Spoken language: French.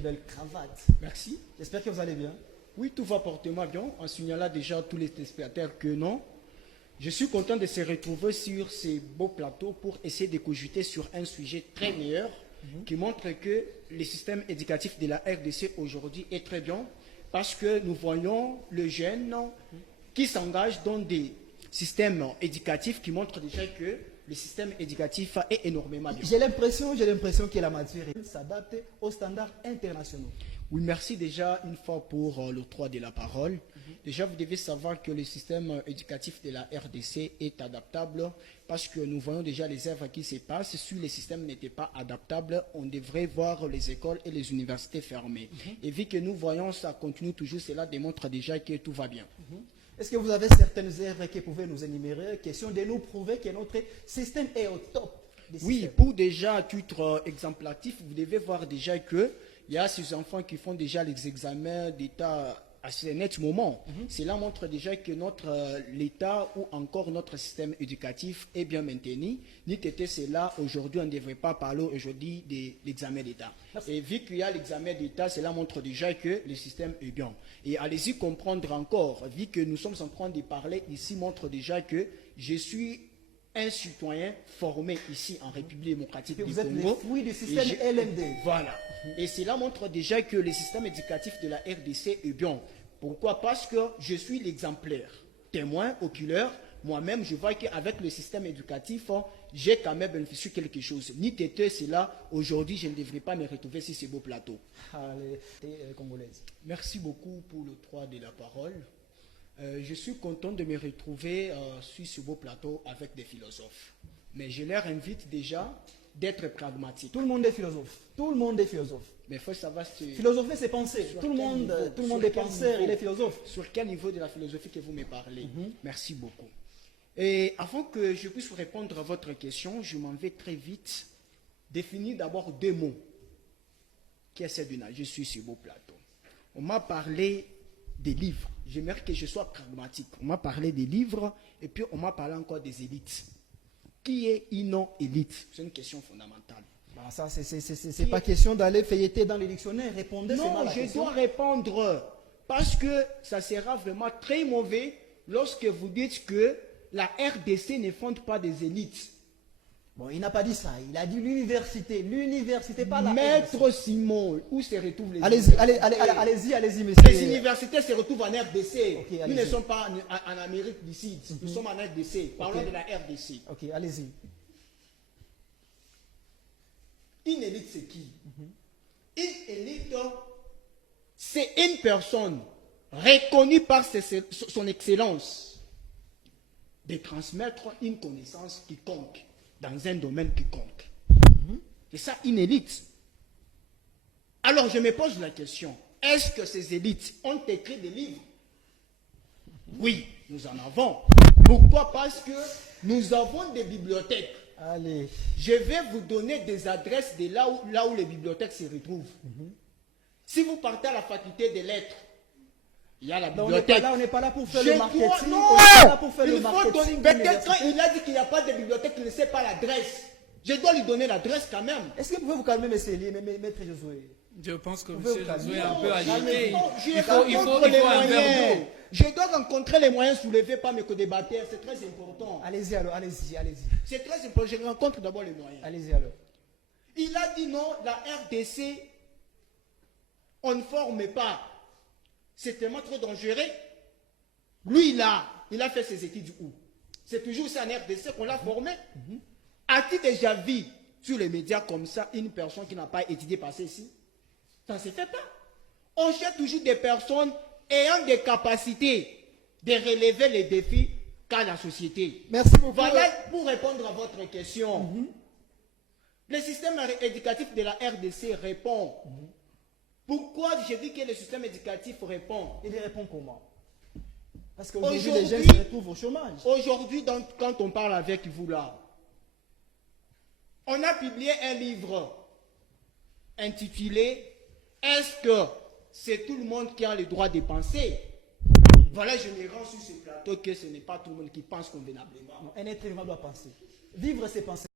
belle cravate. Merci. J'espère que vous allez bien. Oui, tout va parfaitement bien, en signalant déjà à tous les téléspectateurs que non. Je suis content de se retrouver sur ces beaux plateaux pour essayer de cogiter sur un sujet très meilleur qui montre que le système éducatif de la RDC aujourd'hui est très bien parce que nous voyons le jeune qui s'engage dans des systèmes éducatifs qui montrent déjà que le système éducatif est énormément bien. J'ai l'impression que la matière s'adapte aux standards internationaux. Oui, merci déjà une fois pour le droit de la parole. Déjà, vous devez savoir que le système éducatif de la RDC est adaptable parce que nous voyons déjà les œuvres qui se passent. Si le système n'était pas adaptable, on devrait voir les écoles et les universités fermées. Et vu que nous voyons ça continue toujours, cela démontre déjà que tout va bien. Est-ce que vous avez certaines œuvres qui pouvaient nous énumérer, question de nous prouver que notre système est au top des Oui, systèmes? pour déjà à titre exemplatif, vous devez voir déjà que il y a ces enfants qui font déjà les examens d'État à ce net moment. Cela montre déjà que l'État ou encore notre système éducatif est bien maintenu. Ni été cela, aujourd'hui, on ne devrait pas parler aujourd'hui de l'examen d'État. Et vu qu'il y a l'examen d'État, cela montre déjà que le système est bien. Et allez-y comprendre encore, vu que nous sommes en train de parler ici, montre déjà que je suis un citoyen formé ici en République démocratique Que du vous êtes Congo. les fruits du système LMD. Voilà. Et cela montre déjà que le système éducatif de la RDC est bien. Pourquoi? Parce que je suis l'exemplaire, témoin, oculaire. Moi-même, je vois qu'avec le système éducatif, j'ai quand même bénéficié de quelque chose. Ni tété, cela, aujourd'hui, je ne devrais pas me retrouver sur ce beau plateau. Allez, congolaise. Merci beaucoup pour le droit de la parole. Je suis content de me retrouver sur ce beau plateau avec des philosophes. Mais je leur invite déjà d'être pragmatiques. Tout le monde est philosophe. Tout le monde est philosophe. Mais il faut savoir Philosopher, c'est penser. sur Tout le quel monde, niveau, tout le sur monde est quel penseur, niveau, il est philosophe. Sur quel niveau de la philosophie que vous me parlez? Merci beaucoup. Et avant que je puisse répondre à votre question, je m'en vais très vite définir d'abord deux mots. Qu'est-ce que je suis sur beau plateau? On m'a parlé des livres. J'aimerais que je sois pragmatique. On m'a parlé des livres et puis on m'a parlé encore des élites. Qui est une élite? C'est une question fondamentale. Bah, ça, c'est pas question d'aller feuilleter dans les dictionnaires. Répondez seulement à Non, la je question. dois répondre parce que ça sera vraiment très mauvais lorsque vous dites que la RDC ne fonde pas des élites. Bon, il n'a pas dit ça. Il a dit l'université. L'université, pas la Maître Simon, où se retrouvent les Allez-y, universités? allez-y, monsieur. Les universités se retrouvent en RDC. Ok, Nous allez-y. ne sommes pas en Amérique du Sud. Nous sommes en RDC. Parlons Ok. de la RDC. Ok, allez-y. Une élite, c'est qui? Une élite, c'est une personne reconnue par son excellence de transmettre une connaissance quiconque dans un domaine quiconque. C'est ça, une élite. Alors, je me pose la question, est-ce que ces élites ont écrit des livres? Oui, nous en avons. Pourquoi? Parce que nous avons des bibliothèques. Allez. Je vais vous donner des adresses de là où les bibliothèques se retrouvent. Si vous partez à la faculté des lettres, il y a la Donc, bibliothèque. on n'est pas là pour faire Je le marketing. dois- On Non, n'est pas là pour faire le il faut marketing. donner. Peut-être quand il a dit qu'il n'y a pas de bibliothèque, il ne sait pas l'adresse. Je dois lui donner l'adresse quand même. Est-ce que vous pouvez vous calmer, monsieur Elie, maître Josué? Je pense que M. pouvez vous Josué est calmer. un peu agité. Non, je Il faut rencontre les un verre moyens. d'eau. Je dois rencontrer les moyens soulevés par mes co-débatteurs. C'est très important. Allez-y alors, allez-y. C'est très important. Je rencontre d'abord les moyens. Allez-y alors. Il a dit non, la RDC, on ne forme pas. C'est tellement trop dangereux. Lui, il a fait ses études où? C'est toujours ça en RDC qu'on l'a formé. As-tu déjà vu sur les médias comme ça une personne qui n'a pas étudié passer ici? Ça ne se fait pas. On cherche toujours des personnes ayant des capacités de relever les défis qu'a la société. Merci beaucoup. Voilà pour répondre à votre question. Le système éducatif de la RDC répond. Pourquoi je dis que le système éducatif répond? Il répond comment? Parce qu'aujourd'hui, les Aujourd'hui- jeunes se retrouvent au chômage. Aujourd'hui, quand on parle avec vous là, on a publié un livre intitulé « Est-ce que c'est tout le monde qui a le droit de penser ?» Voilà, je me rends sur ce plateau que ce n'est pas tout le monde qui pense convenablement. Un être humain doit penser. Vivre ses pensées.